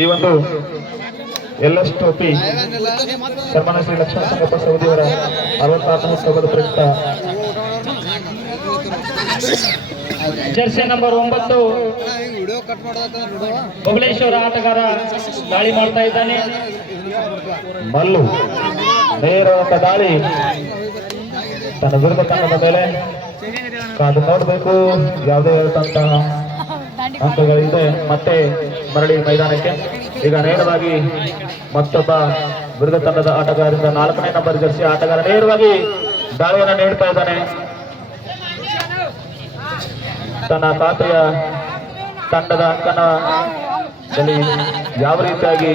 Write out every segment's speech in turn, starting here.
ಈ ಒಂದು LS trophy ಸನ್ಮಾನ್ಯ ಶ್ರೀ ಲಕ್ಷ್ಮಣ ಸಂಗಪ್ಪ ಸವದಿಯವರ 66ನೇ ಹುಟ್ಟುಹಬ್ಬದ ಪ್ರಯುಕ್ತ ಜರ್ಸಿ ನಂಬರ್ 9 ಬಬಲೇಶ್ವರ ಆಟಗಾರ ದಾಳಿ ಮಾಡ್ತಾ ಇದ್ದಾನೆ. ಮಲ್ಲು ನೇರವಾದ ದಾಳಿ ತನ್ನ ವಿರುದ್ಧ ತಂಡದ ಮೇಲೆ ಕಾದು ನೋಡಬೇಕು. ಯಾವುದೇ ಇರತಂತಹ ಅಂಕಗಳಿದೆ. ಮತ್ತೆ ಮರಳಿ ಮೈದಾನಕ್ಕೆ ಈಗ ನೇರವಾಗಿ ಮತ್ತೊಬ್ಬ ವಿರುದ್ಧ ತಂಡದ ಆಟಗಾರರಿಂದ 4ನೇ ನಂಬರ್ ಜರ್ಸಿ ಆಟಗಾರ ನೇರವಾಗಿ ದಾಳಿಯನ್ನು ನೀಡ್ತಾ ಇದ್ದಾನೆ. ತನ್ನ ಖಾತೆಯ ತಂಡದ ಅಂಕಣದಲ್ಲಿ ಯಾವ ರೀತಿಯಾಗಿ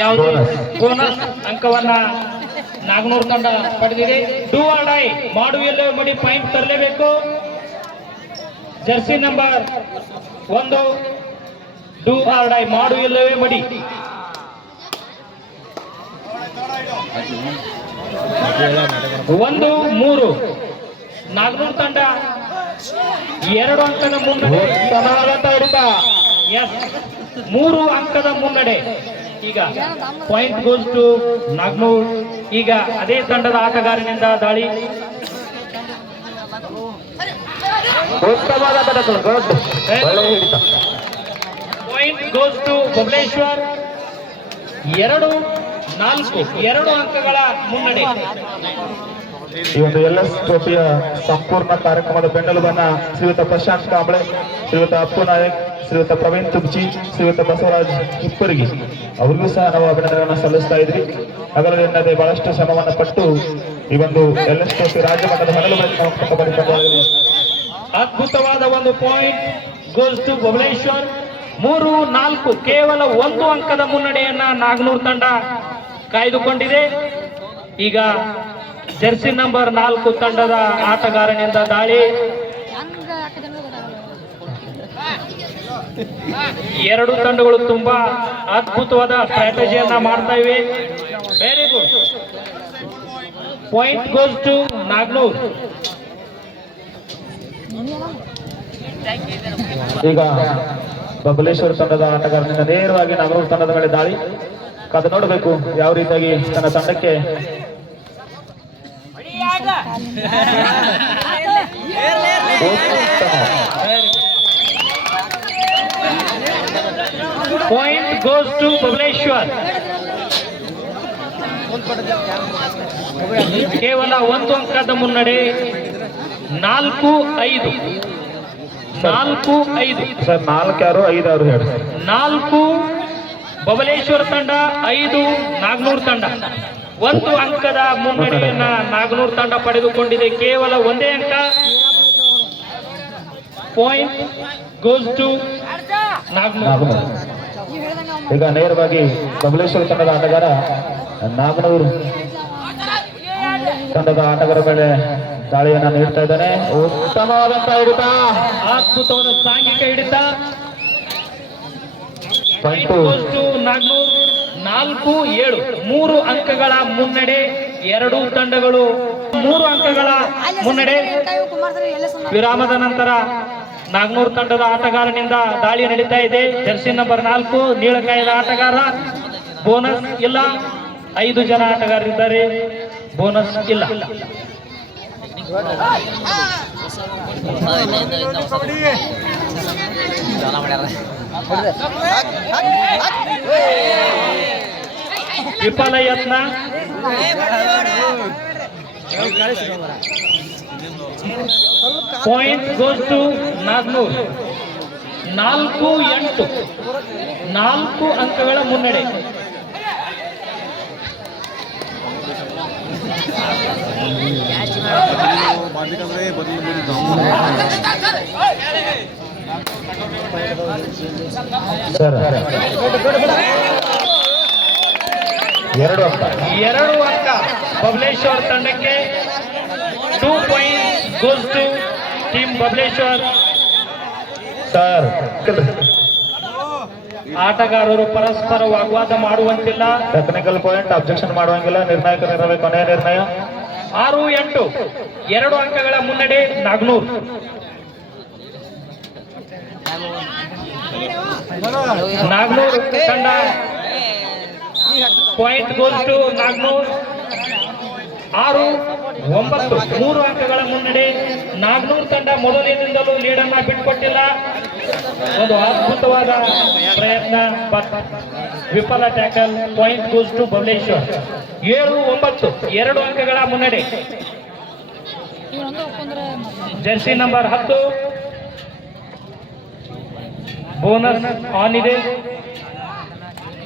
ಯಾವುದೇ ಬೋನಸ್ ಅಂಕವನ್ನ ನಾಗನೂರು ತಂಡ ಪಡೆದಿದೆ. ಡೂ ಆರ್ ಡೈ ಮಾಡುವೆಲ್ಲೋ ಮಡಿ ಪಾಯಿಂಟ್ ತರಲೇಬೇಕು. Jersey number 1 do or die ಮಾಡು ಎಲ್ಲವೇ ಮಡಿ. ಒಂದು 3 ನಾಗನೂರು ತಂಡ 2 ಅಂಕದ ಮುನ್ನಡೆ. ಎಸ್ 3 ಅಂಕದ ಮುನ್ನಡೆ. ಈಗ ಪಾಯಿಂಟ್ ಗೋಸ್ ಟು ನಾಗನೂರ್. ಈಗ ಅದೇ ತಂಡದ ಆಟಗಾರನಿಂದ ದಾಳಿ. ಉತ್ತಮವಾದ ಪಾಯಿಂಟ್ ಗೋಸ್ ಟು ಬಬಲೇಶ್ವರ್. 2-4 ಅಂಕಗಳ ಮುನ್ನಡೆ. ಈ ಒಂದು LS ಟ್ರೋಫಿಯ ಸಂಪೂರ್ಣ ಕಾರ್ಯಕ್ರಮದ ಬೆನ್ನೆಲುಬನ್ನ ಶ್ರೀಯುತ ಪ್ರಶಾಂತ್ ಕಾಂಬಳೆ, ಶ್ರೀಯುತ ಅಪ್ಪು ನಾಯಕ್, ಶ್ರೀಯುತ ಪ್ರವೀಣ್ ತುಬ್ಜಿ, ಶ್ರೀಯುತ ಬಸವರಾಜ್ ಹಿಪ್ಪರಿಗೆ ಅವರಿಗೂ ಸಹ ನಾವು ಅಭಿನಂದನೆಗಳನ್ನು ಸಲ್ಲಿಸ್ತಾ ಇದ್ವಿ. ಹಗಲದೆನ್ನದೇ ಬಹಳಷ್ಟು ಶ್ರಮವನ್ನು ಪಟ್ಟು ಈ ಒಂದು LS ಟ್ರೋಫಿ ರಾಜ್ಯ ಮಟ್ಟದ ಮೊದಲು ಅದ್ಭುತವಾದ ಒಂದು ಪಾಯಿಂಟ್ ಗೋಸ್ ಟು ಬಬಲೇಶ್ವರ್. 3-4 ಕೇವಲ 1 ಅಂಕದ ಮುನ್ನಡೆಯನ್ನ ನಾಗನೂರು ತಂಡ ಕಾಯ್ದುಕೊಂಡಿದೆ. ಈಗ ಜರ್ಸಿ ನಂಬರ್ 4 ತಂಡದ ಆಟಗಾರನಿಂದ ದಾಳಿ. 2 ತಂಡಗಳು ತುಂಬಾ ಅದ್ಭುತವಾದ ಸ್ಟ್ರಾಟಜಿಯನ್ನ ಮಾಡ್ತಾ ಇವೆ. Very good. Point goes to Naganur. ಈಗ ಬಬಲೇಶ್ವರ ತಂಡದ ಆಟಗಾರನಿಂದ ನೇರವಾಗಿ ನಾಗನೂರು ತಂಡದ ಮೇಲೆ ದಾಳಿ. ಕಾದು ನೋಡಬೇಕು ಯಾವ ರೀತಿಯಾಗಿ ತನ್ನ ತಂಡಕ್ಕೆ ಪಾಯಿಂಟ್ ಗೋಸ್ ಟು ಬಬಲೇಶ್ವರ್. ಕೇವಲ 1 ಅಂಕದ ಮುನ್ನಡೆ. 4-5 ಸರ್. 4 ಯಾರು 5 ಯಾರು ಹೇಳಿ. 4 ಬಬಲೇಶ್ವರ ತಂಡ, 5 ನಾಗನೂರು ತಂಡ. 1 ಅಂಕದ ಮುನ್ನಡೆಯನ್ನ ನಾಗನೂರು ತಂಡ ಪಡೆದುಕೊಂಡಿದೆ. ಕೇವಲ 1 ಅಂಕ. Point goes to Naganur. ಈಗ ನೇರವಾಗಿ ಬಬಲೇಶ್ವರ ತಂಡದ ಆಟಗಾರ ನಾಗನೂರು ತಂಡದ ಆಟಗಾರ ಮೇಲೆ ದಾಳಿಯನ್ನ ನೀಡ್ತಾ ಇದ್ದಾನೆ. ಉತ್ತಮವಾದಂತ ಹಿಡಿತ, ಅದ್ಭುತವಾದ ಸಾಂಘಿಕ ಹಿಡಿತ. ನಾಗನೂರು 4-7 3 ಅಂಕಗಳ ಮುನ್ನಡೆ. 2 ತಂಡಗಳು 3 ಅಂಕಗಳ ಮುನ್ನಡೆ. ವಿರಾಮದ ನಂತರ ನಾಗನೂರು ತಂಡದ ಆಟಗಾರನಿಂದ ದಾಳಿ ನಡೀತಾ ಇದೆ. ಜರ್ಸಿ ನಂಬರ್ 4 ನೀಳಕಾಯದ ಆಟಗಾರ. ಬೋನಸ್ ಇಲ್ಲ. 5 ಜನ ಆಟಗಾರರಿದ್ದಾರೆ. ಬೋನಸ್ ಇಲ್ಲ. ವಿಫಲ ಯತ್ನ. Point goes to Naganur. 4-8 4 ಅಂಕಗಳ ಮುನ್ನಡೆ. ಸರ್ 2 ಅಂಕ. 2 ಅಂಕ ಬಬಲೇಶ್ವರ್ ತಂಡಕ್ಕೆ. 2 point goes to team Babaleshwar. Sir ಆಟಗಾರರು ಪರಸ್ಪರ ವಾಗ್ವಾದ ಮಾಡುವಂತಿಲ್ಲ. ಟೆಕ್ನಿಕಲ್ ಪಾಯಿಂಟ್ ಅಬ್ಜೆಕ್ಷನ್ ಮಾಡುವಂಗಿಲ್ಲ. ನಿರ್ಣಾಯಕರಿರಬೇಕು. ಕೊನೆಯ ನಿರ್ಣಯ. 6-8 2 ಅಂಕಗಳ ಮುನ್ನಡೆ ನಾಗನೂರ್. ನಾಗ್ನೂರ್ ತಂಡ ಪಾಯಿಂಟ್ ಗೋಲ್ಸ್ ಟು ನಾಗ್ನೂರ್ 6-9 3 ಅಂಕಗಳ ಮುನ್ನಡೆ. ನಾಗ್ನೂರ್ ತಂಡ ಮೊದಲಿನಿಂದಲೂ ಲೀಡನ್ನ ಬಿಟ್ಕೊಟ್ಟಿಲ್ಲ. ಒಂದು ಅದ್ಭುತವಾದ ಪ್ರಯತ್ನ ಬಟ್ ವಿಫಲ tackle. Point goals to Babaleshwar. 7-9 2 ಅಂಕಗಳ ಮುನ್ನಡೆ. ಜರ್ಸಿ ನಂಬರ್ 10 ಬೋನಸ್ ಆನ್ ಇದೆ.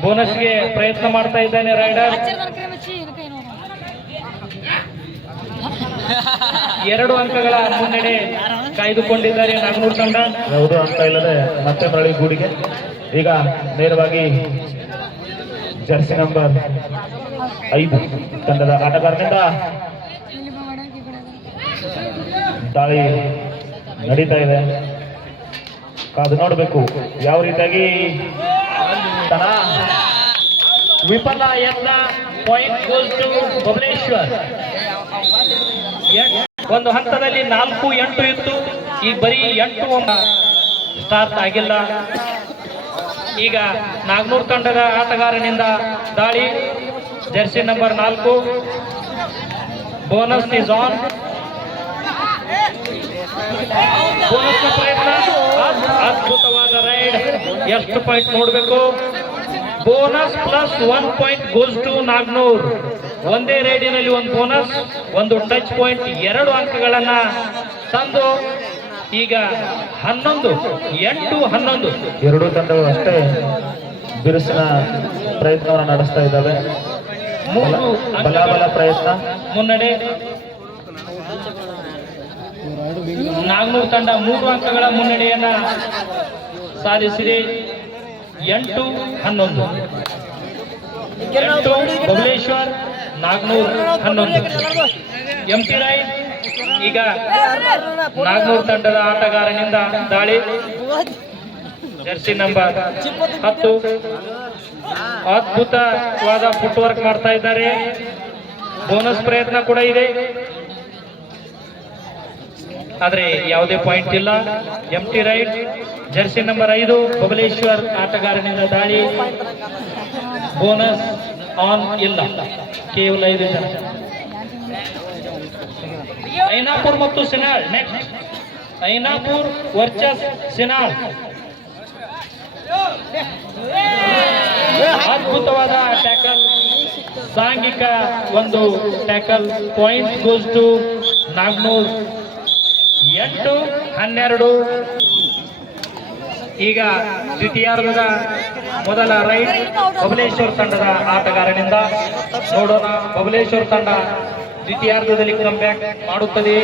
ಬೋನಸ್ಗೆ ಪ್ರಯತ್ನ ಮಾಡ್ತಾ ಇದ್ದಾನೆ ರೈಡರ್. 2 ಅಂಕಗಳ ಮುನ್ನಡೆ ಕಾಯ್ದುಕೊಂಡಿದ್ದಾರೆ ನಾಗ್ನೂರ್ ತಂಡ. ಯಾವುದೂ ಅಂಕ ಇಲ್ಲದೆ ಮತ್ತೆ ಮರಳಿ ಗೂಡಿಗೆ. ಈಗ ನೇರವಾಗಿ ಜರ್ಸಿ ನಂಬರ್ 5 ತಂಡದ ಆಟಗಾರನಿಂದ ದಾಳಿ ನಡೀತಾ ಇದೆ. ಕಾದು ನೋಡಬೇಕು ಯಾವ ರೀತಿಯಾಗಿ ತನ ವಿಫಲ ಯತ್ನ. Point goals to Babaleshwar. ಒಂದು ಹಂತದಲ್ಲಿ 4-8 ಇತ್ತು, ಈಗ ಬರೀ 8 ಸ್ಟಾರ್ಟ್ ಆಗಿಲ್ಲ. ಈಗ ನಾಗ್ನೂರ್ ತಂಡದ ಆಟಗಾರನಿಂದ ದಾಳಿ. Jersey number 4 bonus is on. Bonus ಪ್ರಯತ್ನ. ಅದ್ಭುತವಾದ ರೈಡ್. ಎಷ್ಟು ಪಾಯಿಂಟ್ ನೋಡಬೇಕು. Bonus plus 1 point goals to Nagnur. ಒಂದೇ ರೈಡಿನಲ್ಲಿ 1 ಬೋನಸ್, 1 ಟಚ್ ಪಾಯಿಂಟ್, 2 ಅಂಕಗಳನ್ನ ತಂದು ಈಗ 11-8-11 ಎರಡೂ ತಂಡಗಳು ಅಷ್ಟೇ ಬಿರುಸಿನ ಪ್ರಯತ್ನವನ್ನು ನಡೆಸ್ತಾ ಇದ್ದಾವೆ. ಬಲಾಬಲ ಪ್ರಯತ್ನ ಮುನ್ನಡೆ. ನಾಗ್ನೂರ್ ತಂಡ 3 ಅಂಕಗಳ ಮುನ್ನಡೆಯನ್ನ ಸಾಧಿಸಿದೆ. 8-11 ಬಬಲೇಶ್ವರ್, ನಾಗ್ನೂರ್ 11. ಎಂಟಿ ರೈಡ್. ಈಗ ನಾಗ್ನೂರ್ ತಂಡದ ಆಟಗಾರನಿಂದ ದಾಳಿ. ಜರ್ಸಿ ನಂಬರ್ 10 ಅದ್ಭುತವಾದ ಫುಟ್ ವರ್ಕ್ ಮಾಡ್ತಾ ಇದ್ದಾರೆ. ಬೋನಸ್ ಪ್ರಯತ್ನ ಕೂಡ ಇದೆ, ಆದ್ರೆ ಯಾವುದೇ ಪಾಯಿಂಟ್ ಇಲ್ಲ. ಎಂಟಿ ರೈಡ್. ಜರ್ಸಿ ನಂಬರ್ 5 ಬಬಲೇಶ್ವರ್ ಆಟಗಾರನಿಂದ ದಾಳಿ. ಬೋನಸ್ ಆನ್ ಇಲ್ಲ, ಕೇವಲ 5 ಜನ. ಐನಾಪುರ್ ಮತ್ತು ಸಿನಾಳ್ ನೆಕ್ಸ್ಟ್. ಐನಾಪುರ್ ವರ್ಚಸ್ ಸಿನಾಳ್. ಅದ್ಭುತವಾದ ಟ್ಯಾಕಲ್, ಸಾಂಘಿಕ ಒಂದು tackle. Point goes to Nagnur. 8-12. ಈಗ ದ್ವಿತೀಯಾರ್ಧದ ಮೊದಲ ರೈಡ್ ಬಬಲೇಶ್ವರ್ ತಂಡದ ಆಟಗಾರನಿಂದ. ನೋಡೋಣ ಬಬಲೇಶ್ವರ್ ತಂಡ ದ್ವಿತೀಯಾರ್ಧದಲ್ಲಿ ಕಮ್ ಬ್ಯಾಕ್ ಮಾಡುತ್ತದೆ.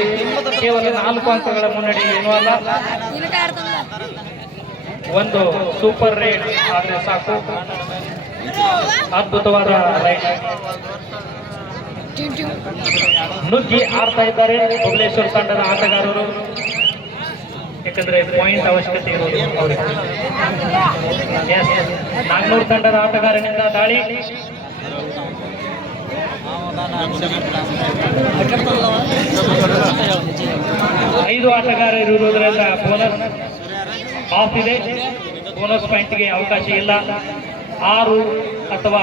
ಕೇವಲ 4 ಅಂಕಗಳ ಮುನ್ನಡೆ ಏನೂ ಅಲ್ಲ. ಒಂದು ಸೂಪರ್ ರೈಡ್ ಆದರೆ ಸಾಕು. ಅದ್ಭುತವಾದ ರೈಡ್. ನುಗ್ಗಿ ಆಡ್ತಾ ಇದ್ದಾರೆ ಬಬಲೇಶ್ವರ್ ತಂಡದ ಆಟಗಾರರು, ಯಾಕಂದ್ರೆ ಪಾಯಿಂಟ್ ಅವಶ್ಯಕತೆ ಇರೋದು ಅವರಿಗೆ. ನಾಗ್ನೂರ್ ತಂಡದ ಆಟಗಾರನಿಂದ ದಾಳಿ. ಐದು ಆಟಗಾರರು ಇರುವುದರಿಂದ ಬೋನಸ್ ಆಫ್ ಇದೆ. ಬೋನಸ್ ಪಾಯಿಂಟ್ಗೆ ಅವಕಾಶ ಇಲ್ಲ. 6 ಅಥವಾ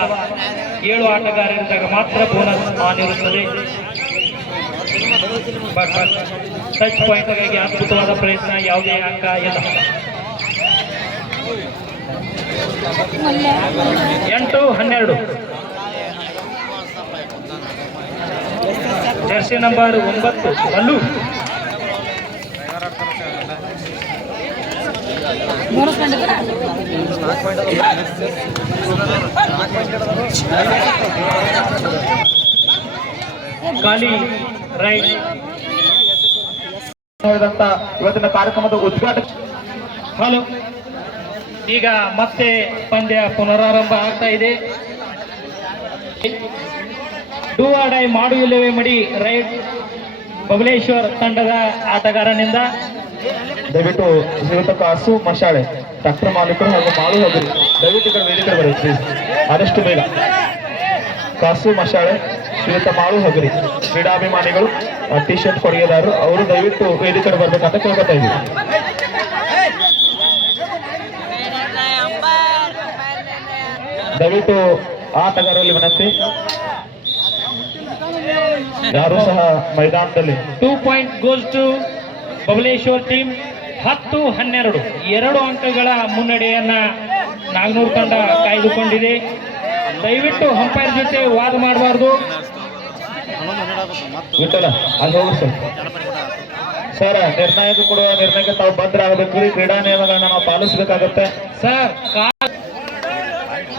7 ಆಟಗಾರರಿದ್ದಾಗ ಮಾತ್ರ ಬೋನಸ್ ಆನ್ ಇರುತ್ತದೆ. ಬಟ್ ಟಚ್ ಪಾಯಿಂಟ್ಗಾಗಿ ಅದ್ಭುತವಾದ ಪ್ರಯತ್ನ, ಯಾವುದೇ ಅಂಕ ಇಲ್ಲ. 8-12. Jersey number 9 Mallu. ಖಾಲಿ ರೈಟ್. ಇವತ್ತಿನ ಕಾರ್ಯಕ್ರಮದ ಉದ್ಘಾಟನೆ. ಹಲೋ, ಈಗ ಮತ್ತೆ ಪಂದ್ಯ ಪುನರಾರಂಭ ಆಗ್ತಾ ಇದೆ. ಡೂ ಆರ್ ಡೈ ಮಾಡು ಇಲ್ಲವೇ ಮಡಿ ರೈಟ್ ಬಬಲೇಶ್ವರ್ ತಂಡದ ಆಟಗಾರನಿಂದ. ದಯವಿಟ್ಟು ಶ್ರೀಯುತ ಕಾಸು ಮಶಾಳೆ ಟ್ರ್ಯಾಕ್ಟರ್ ಮಾಲೀಕರು ಹಾಗೂ ಮಾಳು ಹೋಗರಿ, ದಯವಿಟ್ಟು ಈ ಕಡೆ ವೇದಿಕೆ ಬರೀ ಪ್ಲೀಸ್, ಆದಷ್ಟು ಬೇಗ. ಕಾಸು ಮಶಾಳೆ, ಶ್ರೀಯುತ ಮಾಳು ಹೋಗರಿ, ಕ್ರೀಡಾಭಿಮಾನಿಗಳು, ಟಿ ಶರ್ಟ್ ಕೊಡುಗೆದಾರರು, ಅವರು ದಯವಿಟ್ಟು ವೇದಿಕೆ ಬರ್ಬೇಕಂತ ಕೇಳ್ಕೊತಾ ಇದ್ದೀವಿ. ದಯವಿಟ್ಟು ಆಟಗಾರರಲ್ಲಿ ವಿನಂತಿ, ಯಾರು ಸಹ ಮೈದಾನದಲ್ಲಿ 2 point goes to Babaleshwar team. 10-12 2 ಅಂಕಗಳ ಮುನ್ನಡೆಯನ್ನ ನಾಗನೂರು ತಂಡ ಕಾಯ್ದುಕೊಂಡಿದೆ. ದಯವಿಟ್ಟು ಅಂಪೈರ್ ಜೊತೆ ವಾದ ಮಾಡಬಾರ್ದು. ವಿಠಲ ಅಲ್ಲಿ ಹೋಗಿ ಸರ್ ನಿರ್ಣಾಯಕ ಕೊಡುವ ನಿರ್ಣಯಕ್ಕೆ ತಾವು ಬದ್ಧರಾಗಬೇಕು. ಕ್ರೀಡಾ ನಿಯಮಗಳನ್ನ ನಾವು ಪಾಲಿಸಬೇಕಾಗುತ್ತೆ ಸರ್.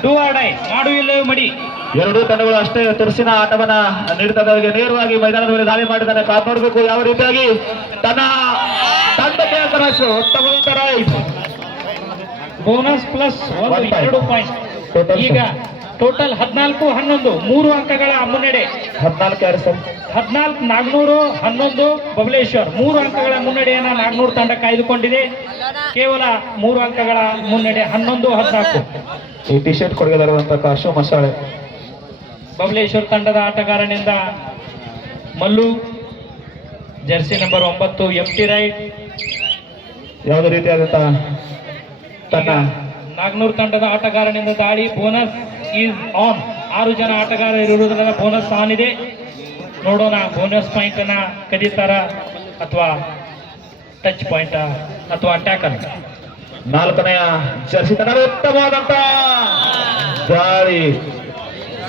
ಡೂ ಆರ್ ಡೈ, ಮಾಡು ಇಲ್ಲವೇ ಮಡಿ. ಎರಡೂ ತಂಡಗಳು ಅಷ್ಟೇ ತುರ್ಸಿನ ಆಟವನ್ನ ನೀಡುತ್ತದವರಿಗೆ ನೇರವಾಗಿ ಮೈದಾನದ ಮೇಲೆ ದಾಳಿ ಮಾಡಿದ್ದಾನೆ. ಕಾದು ನೋಡಬೇಕು ಯಾವ ರೀತಿಯಾಗಿ ತನ್ನ ತಂಡಕ್ಕೆ ಕನಸು. ಉತ್ತಮ ರೈಡ್. Bonus plus 2 point. ಈಗ ಟೋಟಲ್ 14-11 3 ಅಂಕಗಳ ಮುನ್ನಡೆ. 14 ಯಾರು ಸರ್? 14 ನಾಗನೂರು, 11 ಬಬಲೇಶ್ವರ್. 3 ಅಂಕಗಳ ಮುನ್ನಡೆಯನ್ನ ನಾಗನೂರು ತಂಡ ಕಾಯ್ದುಕೊಂಡಿದೆ. ಕೇವಲ 3 ಅಂಕಗಳ ಮುನ್ನಡೆ. 11-14. ಈ ಟಿ ಶರ್ಟ್ ಕೊಡುಗೆದಾರುವಂತಹ ಕಾಶು ಮಸಾಳೆ. ಬಬಲೇಶ್ವರ್ ತಂಡದ ಆಟಗಾರನಿಂದ ಮಲ್ಲು, ಜರ್ಸಿ ನಂಬರ್ 9 ಎಂಟಿ ರೈಟ್. ಯಾವುದೇ ರೀತಿಯಾದಂತಹ ತನ್ನ ನಾಗನೂರು ತಂಡದ ಆಟಗಾರನಿಂದ ದಾಳಿ. Bonus is on. 6 ಜನ ಆಟಗಾರರು ಇರುವುದರಿಂದ ಬೋನಸ್ ಆನ್ ಇದೆ. ನೋಡೋಣ ಬೋನಸ್ ಪಾಯಿಂಟ್ ಅನ್ನ ಕದೀತಾರ ಅಥವಾ ಟಚ್ ಪಾಯಿಂಟ್ ಅಥವಾ ಟ್ಯಾಕಲ್. 4ನೆಯ ಜರ್ಸಿ ತಂಡ ಉತ್ತಮವಾದಂತ ದಾಳಿ.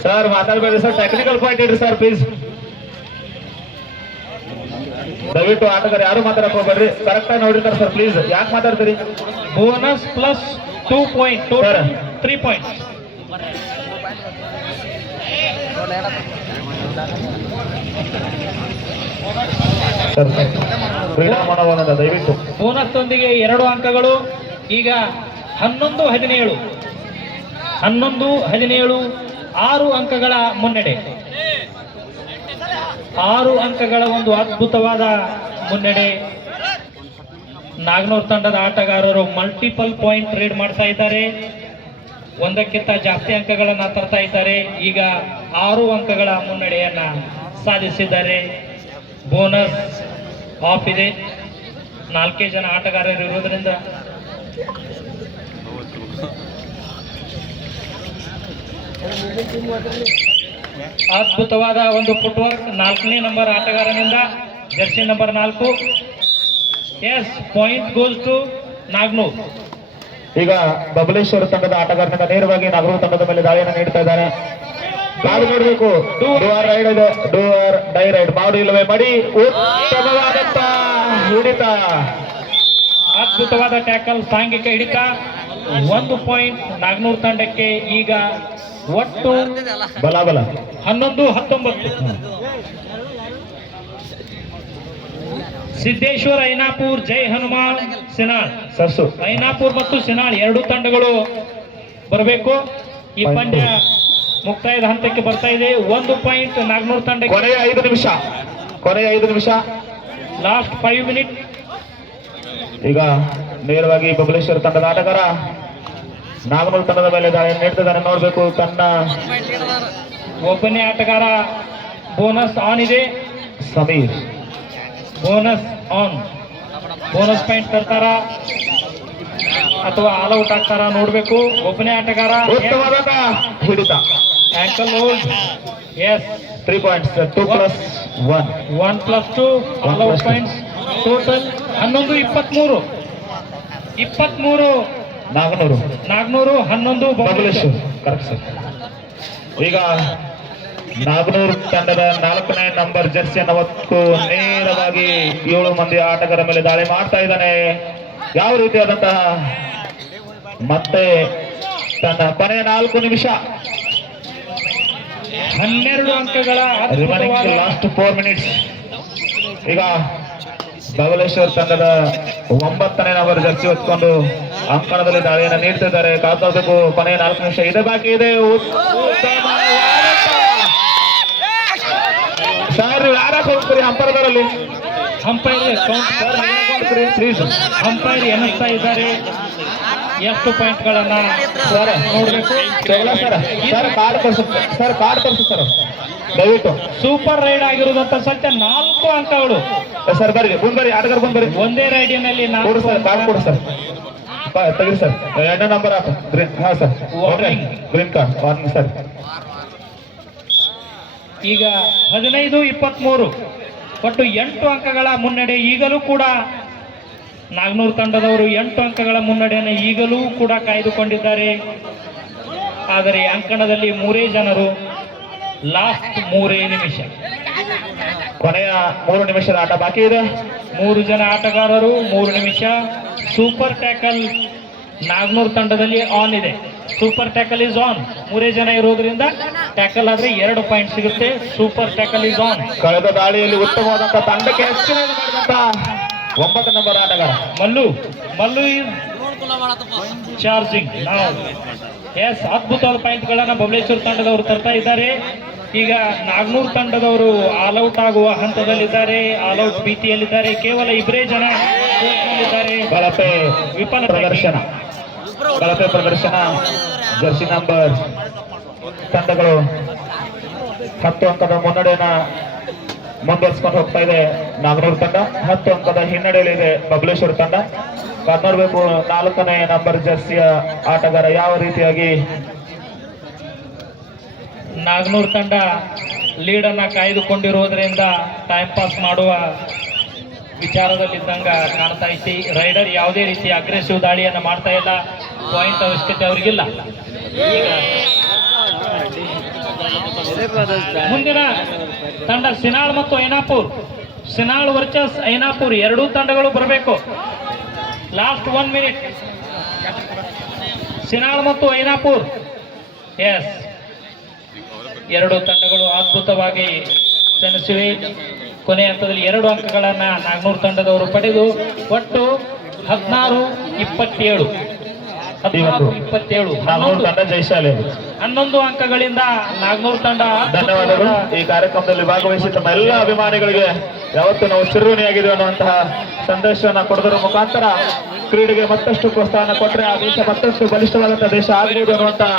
ಸರ್ ಮಾತಾಡಬೇಡಿ ಸರ್, ಟೆಕ್ನಿಕಲ್ ಪಾಯಿಂಟ್ ಇಡ್ರಿ ಸರ್ ಪ್ಲೀಸ್. ದಯವಿಟ್ಟು ಆಟಗಾರ ಯಾರು ಮಾತಾಡಕ್ ಹೋಗ್ಬೇಡ್ರಿ, ಕರೆಕ್ಟ್ ಆಗಿ ನೋಡಿರ್ತಾರೆ ಸರ್ ಪ್ಲೀಸ್. ಯಾಕೆ ಮಾತಾಡ್ತೀರಿ? Bonus plus 2 point, total 3 point. Sir ಕ್ರೀಡಾ ಮನೋಭಾವದಿಂದ ದಯವಿಟ್ಟು ಬೋನಸ್ ಒಂದಿಗೆ 2 ಅಂಕಗಳು. ಈಗ 11-17 6 ಅಂಕಗಳ ಮುನ್ನಡೆ. 6 ಅಂಕಗಳ ಒಂದು ಅದ್ಭುತವಾದ ಮುನ್ನಡೆ. ನಾಗನೂರು ತಂಡದ ಆಟಗಾರರು ಮಲ್ಟಿಪಲ್ ಪಾಯಿಂಟ್ ಟ್ರೇಡ್ ಮಾಡ್ತಾ ಇದ್ದಾರೆ. ಒಂದಕ್ಕಿಂತ ಜಾಸ್ತಿ ಅಂಕಗಳನ್ನ ತರ್ತಾ ಇದ್ದಾರೆ. ಈಗ 6 ಅಂಕಗಳ ಮುನ್ನಡೆಯನ್ನ ಸಾಧಿಸಿದ್ದಾರೆ. ಬೋನಸ್ ಆಫ್ ಇದೆ. 4 ಜನ ಆಟಗಾರರು ಇರುವುದರಿಂದ ಅದ್ಭುತವಾದ ಒಂದು ಫುಟ್ವರ್ಕ್ 4ನೇ ನಂಬರ್ ಆಟಗಾರನಿಂದ, jersey number 4. Yes, point goes to Naganur. ಈಗ ಬಬಲೇಶ್ವರ ತಂಡದ ಆಟಗಾರನಿಂದ ನೇರವಾಗಿ ನಾಗನೂರು ತಂಡದ ಮೇಲೆ ದಾಳಿಯನ್ನು ನೀಡ್ತಾ ಇದ್ದಾರೆ. ಕಾದು ನೋಡಬೇಕು. ಡೂ ಆರ್ ರೈಡ್ ಇದೆ, ಡೂ ಆರ್ ಡೈ ರೈಡ್. ಮಾಡು ಇಲ್ಲವೇ ಮಡಿ. ಉತ್ತಮವಾದಂತ ಹಿಡಿತ, ಅದ್ಭುತವಾದ ಟ್ಯಾಕಲ್, ಸಾಂಘಿಕ ಹಿಡಿತ. 1 ಪಾಯಿಂಟ್ ನಾಗನೂರು ತಂಡಕ್ಕೆ. ಈಗ ಒಟ್ಟು ಬಲಾಬಲ 11-19. ಸಿದ್ದೇಶ್ವರ ಐನಾಪುರ್, ಜೈ ಹನುಮಾನ್ ಸಿನಾಳ್. ಸರ್ಸು ಐನಾಪುರ್ ಮತ್ತು ಸಿನಾಳ್ 2 ತಂಡಗಳು ಬರಬೇಕು. ಈ ಪಂದ್ಯ ಮುಕ್ತಾಯದ ಹಂತಕ್ಕೆ ಬರ್ತಾ ಇದೆ. 1 ಪಾಯಿಂಟ್ ನಾಗನೂರು ತಂಡಕ್ಕೆ. ಕೊನೆಯ 5 ನಿಮಿಷ, ಲಾಸ್ಟ್ 5 ಮಿನಿಟ್. ಈಗ ನೇರವಾಗಿ ಬಬಲೇಶ್ವರ ತಂಡದ ಆಟಗಾರ ನಾಗನೂರು ತಂಡದ ಮೇಲೆ ದಾಳಿಯನ್ನು ನೀಡ್ತಿದ್ದಾನೆ. ನೋಡ್ಬೇಕು ತನ್ನ ಒಬ್ಬನೇ ಆಟಗಾರ. ಬೋನಸ್ ಆನ್ ಇದೆ. Sameer bonus on. Bonus point ತರ್ತಾರ ಅಥವಾ ಆಲ್ ಔಟ್ ಆಗ್ತಾರ ನೋಡ್ಬೇಕು. ಒಬ್ಬನೇ ಆಟಗಾರ. ಉತ್ತಮವಾದ ಹಿಡಿತ. Ankle hold. Yes, 3 points. 2+1 1+2 all out points. Total 11-23. 23 Naganur, 11 Babaleshwar. Correct sir. ಈಗ ನಾಗನೂರು ತಂಡದ 4ನೇ ನಂಬರ್ ಜರ್ಸಿಯನ್ನು ಹೊತ್ತು ನೇರವಾಗಿ 7 ಮಂದಿ ಆಟಗಾರ ಮೇಲೆ ದಾಳಿ ಮಾಡ್ತಾ ಇದ್ದಾನೆ. ಯಾವ ರೀತಿಯಾದಂತಹ ಮತ್ತೆ ತನ್ನ ಕೊನೆಯ 4 ನಿಮಿಷ, 12 ಅಂಕಗಳ ರಿಮೈನಿಂಗ್ ಲಾಸ್ಟ್ 4 ಮಿನಿಟ್ಸ್. ಈಗ ಬಬಲೇಶ್ವರ ತಂಡದ 9ನೇ ನಂಬರ್ ಜರ್ಸಿ ಹೊತ್ಕೊಂಡು ಅಂಕಣದಲ್ಲಿ ದಾಳಿಯನ್ನು ನೀಡ್ತಿದ್ದಾರೆ. ಕಾದು ಕೊನೆಯ 4 ನಿಮಿಷ ಇದೆ, ಬಾಕಿ ಇದೆ. ಸರ್ ಯಾರಕ್ಕೆ ಹೋಗ್ತೀರಿ ಅಂಪೈರ್ಗಳಲ್ಲಿ? ಪ್ಲೀಸ್ ಅಂಪೈರ್ ಎನ್ನಿಸ್ತಾ ಇದ್ದಾರೆ ಎಷ್ಟು ಪಾಯಿಂಟ್ಗಳನ್ನ ನೋಡ್ಬೇಕು. ಸರ್ ಕಾರ್ಡ್ ತರಿಸಿ ಸರ್ ದಯವಿಟ್ಟು. ಸೂಪರ್ ರೈಡ್ ಆಗಿರುವಂತ ಸತ್ಯ 4 ಅಂಕಗಳು. ಸರ್ ಬರ್ರಿ, ಮುಂದ್ ಬರ್ರಿ, ಆಟಗಾರ ಬಂದ್ ಬರ್ರಿ. ಒಂದೇ ರೈಡಿನಲ್ಲಿ ಕೊಡು ಸರ್, ಕಾರ್ಡ್ ಕೊಡು ಸರ್. ತೆಗಿರಿ ಸರ್. 2ನೇ ನಂಬರ್ ಹಾಕು ಗ್ರೀನ್. ಹಾ sir, okay, green card warning sir. ಈಗ 15-23 ಒಟ್ಟು 8 ಅಂಕಗಳ ಮುನ್ನಡೆ. ಈಗಲೂ ಕೂಡ ನಾಗನೂರು ತಂಡದವರು 8 ಅಂಕಗಳ ಮುನ್ನಡೆಯನ್ನು ಈಗಲೂ ಕೂಡ ಕಾಯ್ದುಕೊಂಡಿದ್ದಾರೆ. ಆದರೆ ಅಂಕಣದಲ್ಲಿ 3 ಜನರು. ಲಾಸ್ಟ್ 3 ನಿಮಿಷ, ಕೊನೆಯ 3 ನಿಮಿಷದ ಆಟ ಬಾಕಿ ಇದೆ. 3 ಜನ ಆಟಗಾರರು, 3 ನಿಮಿಷ. ಸೂಪರ್ ಟ್ಯಾಕಲ್ ನಾಗನೂರು ತಂಡದಲ್ಲಿ ಆನ್ ಇದೆ. Super tackle is on. 3 ಜನ ಇರೋದ್ರಿಂದ ಟ್ಯಾಕಲ್ ಆದ್ರೆ 2 ಪಾಯಿಂಟ್ ಸಿಗುತ್ತೆ. Super tackle is on. ಕಳೆದ ದಾಳಿಯಲ್ಲಿ ಉತ್ತಮವಾದಂತ ತಂಡಕ್ಕೆ ಹೆಚ್ಚಿನ ಮಾಡಿದಂತ 9 ನಂಬರ್ ಆಟಗಾರ ಮಲ್ಲು ಇಸ್ ಚಾರ್ಜಿಂಗ್. ಎಸ್, ಅದ್ಭುತವಾದ ಪಾಯಿಂಟ್ಗಳನ್ನ ಬಬಲೇಶ್ವರ ತಂಡದವರು ತರ್ತಾ ಇದ್ದಾರೆ. ಈಗ ನಾಗನೂರು ತಂಡದವರು ಆಲ್ ಔಟ್ ಆಗುವ ಹಂತದಲ್ಲಿದ್ದಾರೆ. All out ಭೀತಿಯಲ್ಲಿದ್ದಾರೆ. ಕೇವಲ 2 ಜನ ಇದ್ದಾರೆ. ಕಳಪೆ ವಿಫಲ ಪ್ರದರ್ಶನ, ಕಳಪೆ ಪ್ರದರ್ಶನ. ಜರ್ಸಿ ನಂಬರ್ ತಂಡಗಳು 10 ಅಂಕದ ಮುನ್ನಡೆಯನ್ನ ಮುಂದುವರಿಸಿಕೊಂಡು ಹೋಗ್ತಾ ಇದೆ. ನಾಗನೂರು ತಂಡ 10 ಅಂಕದ ಹಿನ್ನಡೆಯಲ್ಲಿದೆ. ಬಬಲೇಶ್ವರ ತಂಡ ನೋಡಬೇಕು 4ನೇ ನಂಬರ್ ಜರ್ಸಿಯ ಆಟಗಾರ ಯಾವ ರೀತಿಯಾಗಿ. ನಾಗನೂರು ತಂಡ ಲೀಡನ್ನ ಕಾಯ್ದುಕೊಂಡಿರುವುದರಿಂದ ಟೈಮ್ ಪಾಸ್ ಮಾಡುವ ವಿಚಾರದಲ್ಲಿದ್ದಂಗ ಕಾಣ್ತಾ ಐತಿ. ರೈಡರ್ ಯಾವುದೇ ರೀತಿ ಅಗ್ರೆಸಿವ್ ದಾಳಿಯನ್ನು ಮಾಡ್ತಾ ಇಲ್ಲ. ಪಾಯಿಂಟ್ ಅವಶ್ಯಕತೆ ಅವ್ರಿಗಿಲ್ಲ. ಮುಂದಿನ ತಂಡ ಸಿನಾಳ್ ಮತ್ತು ಐನಾಪುರ್. ಸಿನಾಳ್ ವರ್ಸಸ್ ಐನಾಪುರ್, 2 ತಂಡಗಳು ಬರಬೇಕು. Last 1 minute. ಸಿನಾಳ್ ಮತ್ತು ಐನಾಪುರ್. ಎಸ್, 2 ತಂಡಗಳು ಅದ್ಭುತವಾಗಿ ಸೆಣಸಿವೆ. ಕೊನೆ ಹಂತದಲ್ಲಿ 2 ಅಂಕಗಳನ್ನ ನಾಗನೂರು ತಂಡದವರು ಪಡೆದು ಒಟ್ಟು 16-27. ನಾಗನೂರು ತಂಡ ಜಯಶಾಲಿ. 11 ಅಂಕಗಳಿಂದ ನಾಗನೂರು ತಂಡ. ಧನ್ಯವಾದಗಳು. ಈ ಕಾರ್ಯಕ್ರಮದಲ್ಲಿ ಭಾಗವಹಿಸಿ ತಮ್ಮ ಎಲ್ಲ ಅಭಿಮಾನಿಗಳಿಗೆ ಯಾವತ್ತು ನಾವು ಚಿರಋಣಿಯಾಗಿದ್ದೇವೆ ಅನ್ನುವಂತಹ ಸಂದೇಶವನ್ನು ಕೊಡೋದರ ಮುಖಾಂತರ ಕ್ರೀಡೆಗೆ ಮತ್ತಷ್ಟು ಪ್ರೋತ್ಸಾಹ ಕೊಟ್ಟರೆ ಆ ದೇಶ ಮತ್ತಷ್ಟು ಬಲಿಷ್ಠವಾದಂತಹ ದೇಶ ಆಗಬಹುದು ಅನ್ನುವಂತಹ